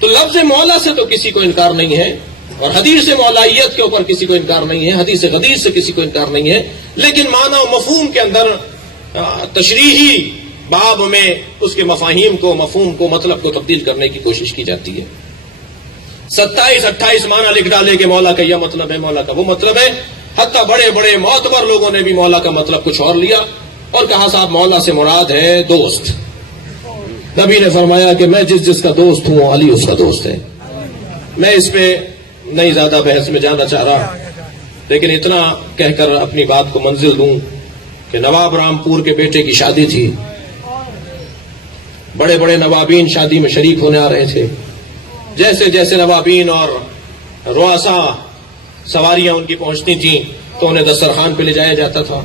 تو لفظ مولا سے تو کسی کو انکار نہیں ہے، اور حدیث مولائیت کے اوپر کسی کو انکار نہیں ہے، حدیث غدیر سے کسی کو انکار نہیں ہے، لیکن معنی و مفہوم کے اندر تشریحی باب میں اس کے مفاہیم کو، مفہوم کو، مطلب کو تبدیل کرنے کی کوشش کی جاتی ہے۔ 27-28 معنی لکھ ڈالے کہ مولا کا یہ مطلب ہے، مولا کا وہ مطلب ہے، حتیٰ بڑے بڑے معتبر لوگوں نے بھی مولا کا مطلب کچھ اور لیا اور کہا صاحب مولا سے مراد ہے دوست۔ نبی نے فرمایا کہ میں جس کا دوست ہوں علی اس کا دوست ہے۔ میں اس پہ نہیں زیادہ بحث میں جانا چاہ رہا، لیکن اتنا کہہ کر اپنی بات کو منزل دوں کہ نواب رامپور کے بیٹے کی شادی تھی، بڑے بڑے نوابین شادی میں شریک ہونے آ رہے تھے۔ جیسے جیسے نوابین اور رؤسا سواریاں ان کی پہنچتی تھیں تو انہیں دسترخوان پہ لے جایا جاتا تھا۔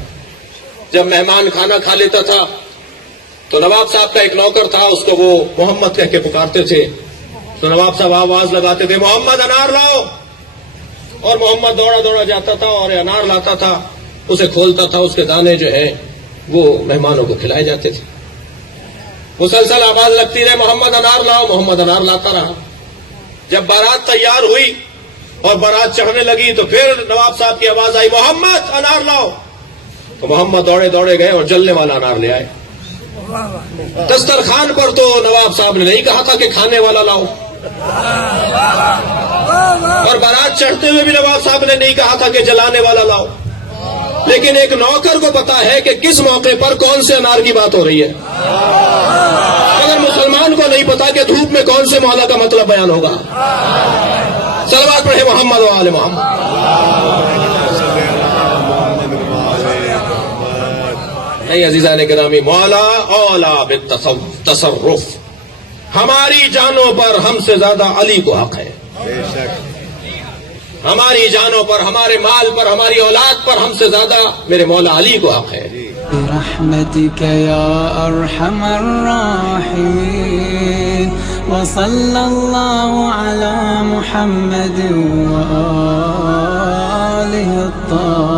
جب مہمان کھانا کھا لیتا تھا تو نواب صاحب کا ایک نوکر تھا، اس کو وہ محمد کہہ کے پکارتے تھے، تو نواب صاحب آواز لگاتے تھے محمد انار لاؤ، اور محمد دوڑا دوڑا جاتا تھا اور انار لاتا تھا، اسے کھولتا تھا، اس کے دانے جو ہے وہ مہمانوں کو کھلائے جاتے تھے۔ مسلسل آواز لگتی رہے محمد انار لاؤ، محمد انار لاتا رہا۔ جب بارات تیار ہوئی اور بارات چڑھنے لگی تو پھر نواب صاحب کی آواز آئی محمد انار لاؤ، تو محمد دوڑے دوڑے گئے اور جلنے والا انار لے آئے۔ دسترخوان پر تو نواب صاحب نے نہیں کہا تھا کہ کھانے والا لاؤ، اور بارات چڑھتے ہوئے بھی نواب صاحب نے نہیں کہا تھا کہ جلانے والا لاؤ، لیکن ایک نوکر کو پتا ہے کہ کس موقع پر کون سے انار کی بات ہو رہی ہے، مگر مسلمان کو نہیں پتا کہ دھوپ میں کون سے مولا کا مطلب بیان ہوگا۔ صلوات پڑھے محمد و آل محمد۔ نہیں عزیزان گرامی، مولا اولا بالتصرف، ہماری جانوں پر ہم سے زیادہ علی کو حق ہے، ہماری جانوں پر، ہمارے مال پر، ہماری اولاد پر ہم سے زیادہ میرے مولا علی کو حق ہے۔ برحمتک یا ارحم الراحمین، وصلی اللہ علی محمد وآلہ الطاہرین۔